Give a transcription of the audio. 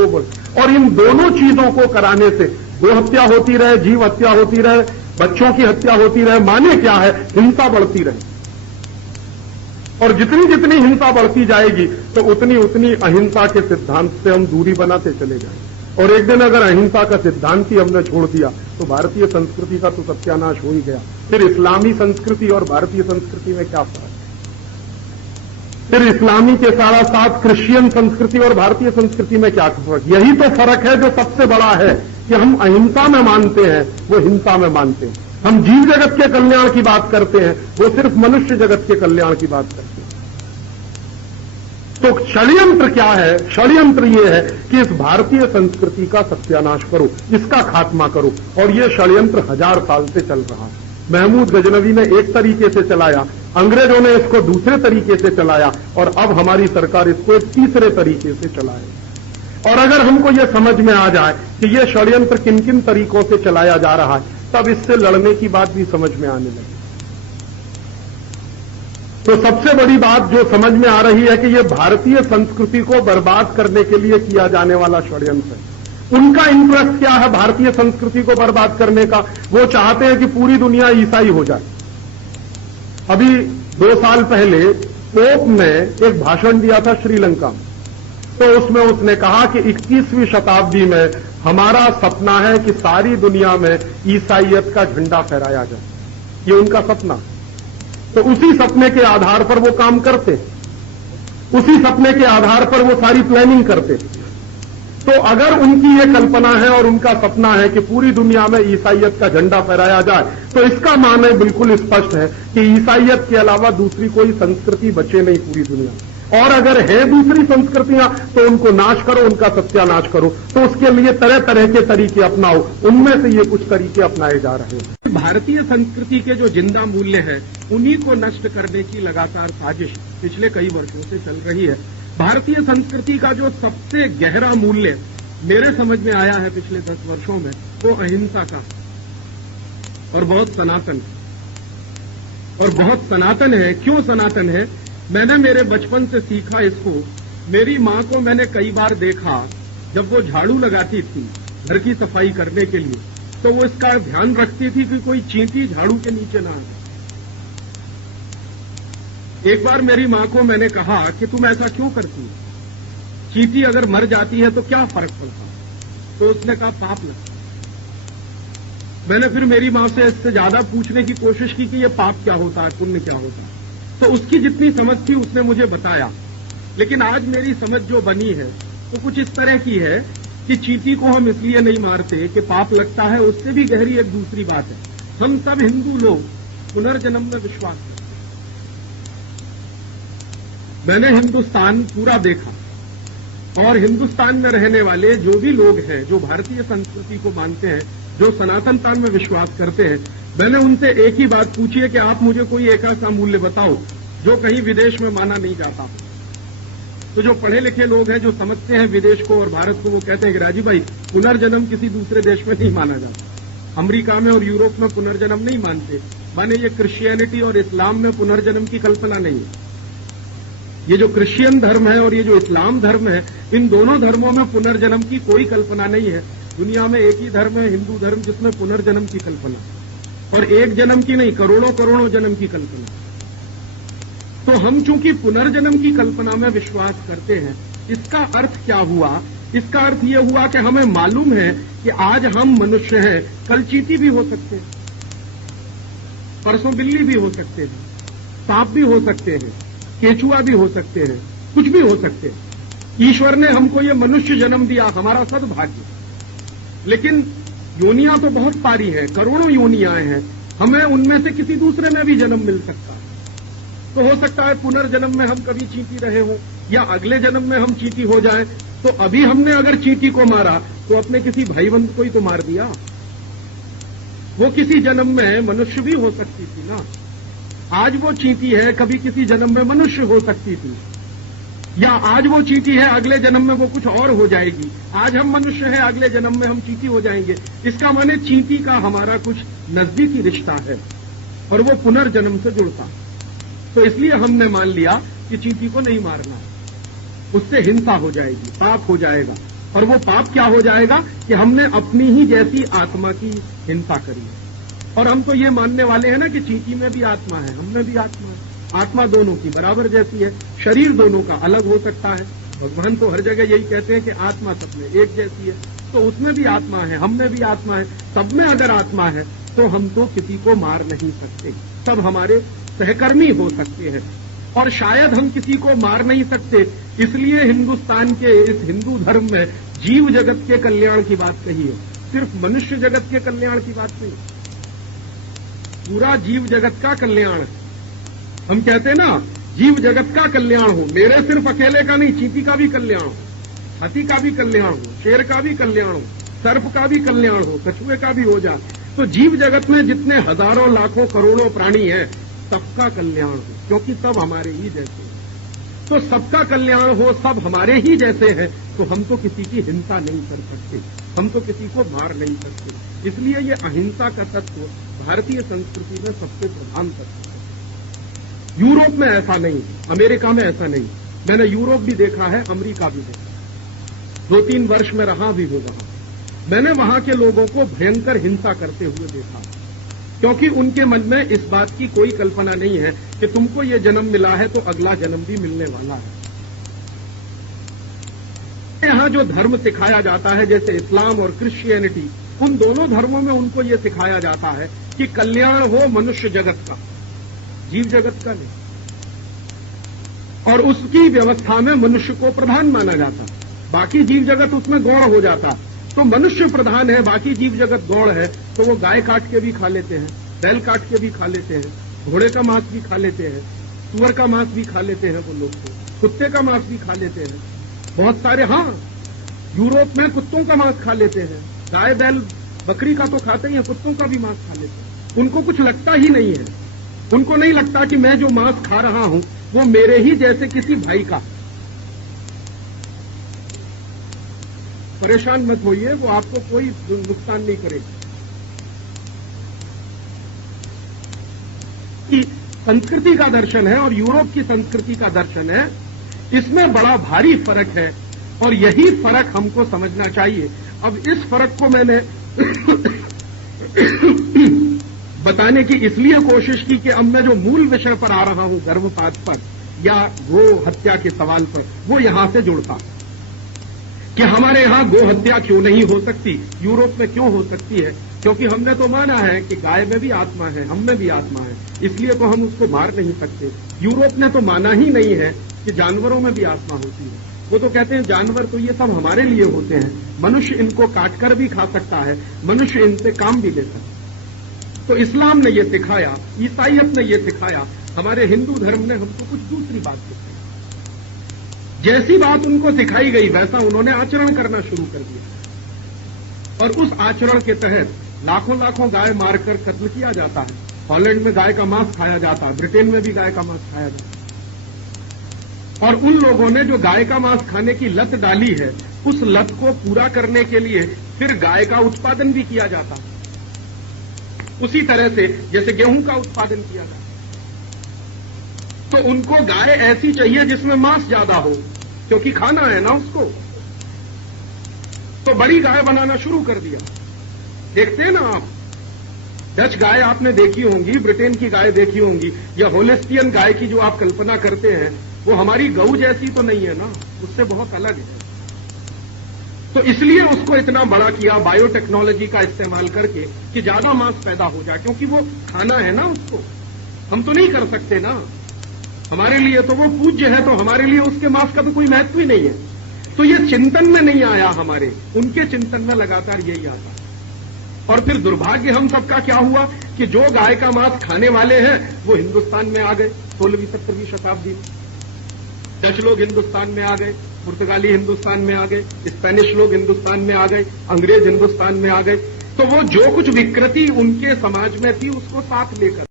और इन दोनों चीजों को कराने से गो हत्या होती रहे, जीव हत्या होती रहे, बच्चों की हत्या होती रहे, माने क्या है, हिंसा बढ़ती रहे। और जितनी जितनी हिंसा बढ़ती जाएगी तो उतनी उतनी अहिंसा के सिद्धांत से हम दूरी बनाते चले जाएंगे। और एक दिन अगर अहिंसा का सिद्धांत ही हमने छोड़ दिया तो भारतीय संस्कृति का तो सत्यानाश हो ही गया। फिर इस्लामी संस्कृति और भारतीय संस्कृति में क्या फर्क है? फिर इस्लामी के साथ साथ क्रिश्चियन संस्कृति और भारतीय संस्कृति में क्या फर्क? यही तो फर्क है जो सबसे बड़ा है कि हम अहिंसा में मानते हैं, वो हिंसा में मानते हैं। हम जीव जगत के कल्याण की बात करते हैं, वो सिर्फ मनुष्य जगत के कल्याण की बात करते हैं। तो षड्यंत्र क्या है? षड्यंत्र ये है कि इस भारतीय संस्कृति का सत्यानाश करो, इसका खात्मा करो। और ये षड्यंत्र 1000 साल से चल रहा है। महमूद गजनवी ने एक तरीके से चलाया, अंग्रेजों ने इसको दूसरे तरीके से चलाया, और अब हमारी सरकार इसको एक तीसरे तरीके से चलाए। और अगर हमको ये समझ में आ जाए कि ये षड्यंत्र किन किन तरीकों से चलाया जा रहा है, तब इससे लड़ने की बात भी समझ में आने लगी। तो सबसे बड़ी बात जो समझ में आ रही है कि ये भारतीय संस्कृति को बर्बाद करने के लिए किया जाने वाला षड्यंत्र है। उनका इंटरेस्ट क्या है भारतीय संस्कृति को बर्बाद करने का? वो चाहते हैं कि पूरी दुनिया ईसाई हो जाए। अभी 2 साल पहले पोप ने एक भाषण दिया था श्रीलंका में, तो उसमें उसने कहा कि 21वीं शताब्दी में हमारा सपना है कि सारी दुनिया में ईसाईयत का झंडा फहराया जाए। ये उनका सपना। तो उसी सपने के आधार पर वो काम करते, उसी सपने के आधार पर वो सारी प्लानिंग करते। तो अगर उनकी ये कल्पना है और उनका सपना है कि पूरी दुनिया में ईसाईयत का झंडा फहराया जाए, तो इसका माने बिल्कुल स्पष्ट है कि ईसाईयत के अलावा दूसरी कोई संस्कृति बचे नहीं पूरी दुनिया में। और अगर है दूसरी संस्कृतियां तो उनको नाश करो, उनका सत्यानाश करो। तो उसके लिए तरह तरह के तरीके अपनाओ। उनमें से ये कुछ तरीके अपनाए जा रहे हैं। भारतीय संस्कृति के जो जिंदा मूल्य है, उन्हीं को नष्ट करने की लगातार साजिश पिछले कई वर्षों से चल रही है। भारतीय संस्कृति का जो सबसे गहरा मूल्य मेरे समझ में आया है पिछले 10 वर्षों में, वो अहिंसा का और बहुत सनातन और बहुत सनातन है। क्यों सनातन है? मैंने मेरे बचपन से सीखा इसको। मेरी माँ को मैंने कई बार देखा, जब वो झाड़ू लगाती थी घर की सफाई करने के लिए, तो वो इसका ध्यान रखती थी कि कोई चींटी झाड़ू के नीचे ना आए। एक बार मेरी माँ को मैंने कहा कि तुम ऐसा क्यों करती हो? चींटी अगर मर जाती है तो क्या फर्क पड़ता? तो उसने कहा पाप लगता। मैंने फिर मेरी माँ से इससे ज्यादा पूछने की कोशिश की कि ये पाप क्या होता है, पुण्य क्या होता है। तो उसकी जितनी समझ थी उसने मुझे बताया। लेकिन आज मेरी समझ जो बनी है तो कुछ इस तरह की है कि चींटी को हम इसलिए नहीं मारते कि पाप लगता है। उससे भी गहरी एक दूसरी बात है। हम सब हिंदू लोग पुनर्जन्म में विश्वास करते हैं। मैंने हिंदुस्तान पूरा देखा, और हिंदुस्तान में रहने वाले जो भी लोग हैं, जो भारतीय संस्कृति को मानते हैं, जो सनातनता में विश्वास करते हैं, मैंने उनसे एक ही बात पूछी है कि आप मुझे कोई एक ऐसा मूल्य बताओ जो कहीं विदेश में माना नहीं जाता। तो जो पढ़े लिखे लोग हैं, जो समझते हैं विदेश को और भारत को, वो कहते हैं कि राजीव भाई, पुनर्जन्म किसी दूसरे देश में नहीं माना जाता। अमेरिका में और यूरोप में पुनर्जन्म नहीं मानते। माने ये क्रिश्चियनिटी और इस्लाम में पुनर्जन्म की कल्पना नहीं है। ये जो क्रिश्चियन धर्म है और ये जो इस्लाम धर्म है, इन दोनों धर्मों में पुनर्जन्म की कोई कल्पना नहीं है। दुनिया में एक ही धर्म है, हिंदू धर्म, जिसमें पुनर्जन्म की कल्पना, और एक जन्म की नहीं, करोड़ों करोड़ों जन्म की कल्पना। तो हम चूंकि पुनर्जन्म की कल्पना में विश्वास करते हैं, इसका अर्थ क्या हुआ? इसका अर्थ यह हुआ कि हमें मालूम है कि आज हम मनुष्य हैं, कल चींटी भी हो सकते हैं, परसों बिल्ली भी हो सकते हैं, सांप भी हो सकते हैं, केचुआ भी हो सकते हैं, कुछ भी हो सकते हैं। ईश्वर ने हमको ये मनुष्य जन्म दिया, हमारा सद्भाग्य। लेकिन योनियां तो बहुत सारी हैं, करोड़ों योनियां हैं। हमें उनमें से किसी दूसरे में भी जन्म मिल सकता है। तो हो सकता है पुनर्जन्म में हम कभी चींटी रहे हो, या अगले जन्म में हम चींटी हो जाए। तो अभी हमने अगर चींटी को मारा तो अपने किसी भाईबंध को ही तो मार दिया। वो किसी जन्म में मनुष्य भी हो सकती थी ना। आज वो चींटी है, कभी किसी जन्म में मनुष्य हो सकती थी, या आज वो चींटी है, अगले जन्म में वो कुछ और हो जाएगी। आज हम मनुष्य हैं, अगले जन्म में हम चींटी हो जाएंगे। इसका माने चींटी का हमारा कुछ नजदीकी रिश्ता है और वो पुनर्जन्म से जुड़ता है। तो इसलिए हमने मान लिया कि चींटी को नहीं मारना, उससे हिंसा हो जाएगी, पाप हो जाएगा। और वो पाप क्या हो जाएगा कि हमने अपनी ही जैसी आत्मा की हिंसा करी है। और हम तो ये मानने वाले हैं ना कि चींटी में भी आत्मा है, हम में भी आत्मा है। आत्मा दोनों की बराबर जैसी है, शरीर दोनों का अलग हो सकता है। भगवान तो हर जगह यही कहते हैं कि आत्मा सब में एक जैसी है, तो उसमें भी आत्मा है, हम में भी आत्मा है। सब में अगर आत्मा है तो हम तो किसी को मार नहीं सकते, सब हमारे सहकर्मी हो सकते हैं। और शायद हम किसी को मार नहीं सकते, इसलिए हिंदुस्तान के इस हिंदू धर्म में जीव जगत के कल्याण की बात कही है, सिर्फ मनुष्य जगत के कल्याण की बात नहीं, पूरा जीव जगत का कल्याण। हम कहते हैं ना जीव जगत का कल्याण हो, मेरे सिर्फ अकेले का नहीं, चींटी का भी कल्याण हो, हाथी का भी कल्याण हो, शेर का भी कल्याण हो, सर्प का भी कल्याण हो, कछुए का भी हो जाए। तो जीव जगत में जितने हजारों लाखों करोड़ों प्राणी हैं सबका कल्याण हो, क्योंकि सब हमारे ही जैसे हैं। तो सबका कल्याण हो, सब हमारे ही जैसे हैं, तो हम तो किसी की हिंसा नहीं कर सकते, हम तो किसी को मार नहीं सकते। इसलिए ये अहिंसा का तत्व भारतीय संस्कृति में सबसे प्रधान तत्व है। यूरोप में ऐसा नहीं, अमेरिका में ऐसा नहीं। मैंने यूरोप भी देखा है, अमेरिका भी देखा, 2-3 वर्ष में रहा भी हो वहां। मैंने वहां के लोगों को भयंकर हिंसा करते हुए देखा, क्योंकि उनके मन में इस बात की कोई कल्पना नहीं है कि तुमको ये जन्म मिला है तो अगला जन्म भी मिलने वाला है। यहां जो धर्म सिखाया जाता है, जैसे इस्लाम और क्रिश्चियनिटी, उन दोनों धर्मों में उनको ये सिखाया जाता है कि कल्याण हो मनुष्य जगत का, जीव जगत का नहीं। और उसकी व्यवस्था में मनुष्य को प्रधान माना जाता, बाकी जीव जगत उसमें गौण हो जाता। तो मनुष्य प्रधान है, बाकी जीव जगत गौण है, तो वो गाय काट के भी खा लेते हैं, बैल काट के भी खा लेते हैं, घोड़े का मांस भी खा लेते हैं, सुअर का मांस भी खा लेते हैं वो लोग, तो कुत्ते का मांस भी खा लेते हैं बहुत सारे। हाँ, यूरोप में कुत्तों का मांस खा लेते हैं, गाय बैल बकरी का तो खाते ही हैं, कुत्तों का भी मांस खा लेते हैं। उनको कुछ लगता ही नहीं है, उनको नहीं लगता कि मैं जो मांस खा रहा हूं वो मेरे ही जैसे किसी भाई का। परेशान मत होइए, वो आपको कोई नुकसान नहीं करेगा। संस्कृति का दर्शन है और यूरोप की संस्कृति का दर्शन है, इसमें बड़ा भारी फर्क है और यही फर्क हमको समझना चाहिए। अब इस फर्क को मैंने बताने की इसलिए कोशिश की कि अब मैं जो मूल विषय पर आ रहा हूं, गर्भपात पर या गो हत्या के सवाल पर, वो यहां से जुड़ता कि हमारे यहां गो हत्या क्यों नहीं हो सकती, यूरोप में क्यों हो सकती है। क्योंकि हमने तो माना है कि गाय में भी आत्मा है, हम में भी आत्मा है, इसलिए तो हम उसको मार नहीं सकते। यूरोप ने तो माना ही नहीं है कि जानवरों में भी आत्मा होती है। वो तो कहते हैं जानवर तो ये सब हमारे लिए होते हैं, मनुष्य इनको काटकर भी खा सकता है, मनुष्य इनसे काम भी ले सकता है। तो इस्लाम ने ये सिखाया, ईसाइयत ने ये सिखाया, हमारे हिंदू धर्म ने हमको कुछ दूसरी बात सिखाई। जैसी बात उनको सिखाई गई वैसा उन्होंने आचरण करना शुरू कर दिया और उस आचरण के तहत लाखों लाखों गाय मारकर कत्ल किया जाता है। हॉलैंड में गाय का मांस खाया जाता है, ब्रिटेन में भी गाय का मांस खाया जाता है। और उन लोगों ने जो गाय का मांस खाने की लत डाली है, उस लत को पूरा करने के लिए फिर गाय का उत्पादन भी किया जाता है, उसी तरह से जैसे गेहूं का उत्पादन किया जाता है। तो उनको गाय ऐसी चाहिए जिसमें मांस ज्यादा हो, क्योंकि खाना है ना उसको, तो बड़ी गाय बनाना शुरू कर दिया। देखते हैं ना आप, डच गाय आपने देखी होंगी, ब्रिटेन की गाय देखी होंगी, या होलिस्टियन गाय की जो आप कल्पना करते हैं, वो हमारी गऊ जैसी तो नहीं है ना, उससे बहुत अलग है। तो इसलिए उसको इतना बड़ा किया बायोटेक्नोलॉजी का इस्तेमाल करके कि ज्यादा मांस पैदा हो जाए, क्योंकि वो खाना है ना उसको, हम तो नहीं कर सकते ना, हमारे लिए तो वो पूज्य है, तो हमारे लिए उसके मांस का तो कोई महत्व ही नहीं है। तो ये चिंतन में नहीं आया हमारे, उनके चिंतन में लगातार यही आता। और फिर दुर्भाग्य हम सबका क्या हुआ कि जो गाय का मांस खाने वाले हैं वो हिंदुस्तान में आ गए 16वीं-17वीं शताब्दी में। डच लोग हिंदुस्तान में आ गए, पुर्तगाली हिंदुस्तान में आ गए, स्पेनिश लोग हिंदुस्तान में आ गए, अंग्रेज हिंदुस्तान में आ गए। तो वो जो कुछ विकृति उनके समाज में थी उसको साथ लेकर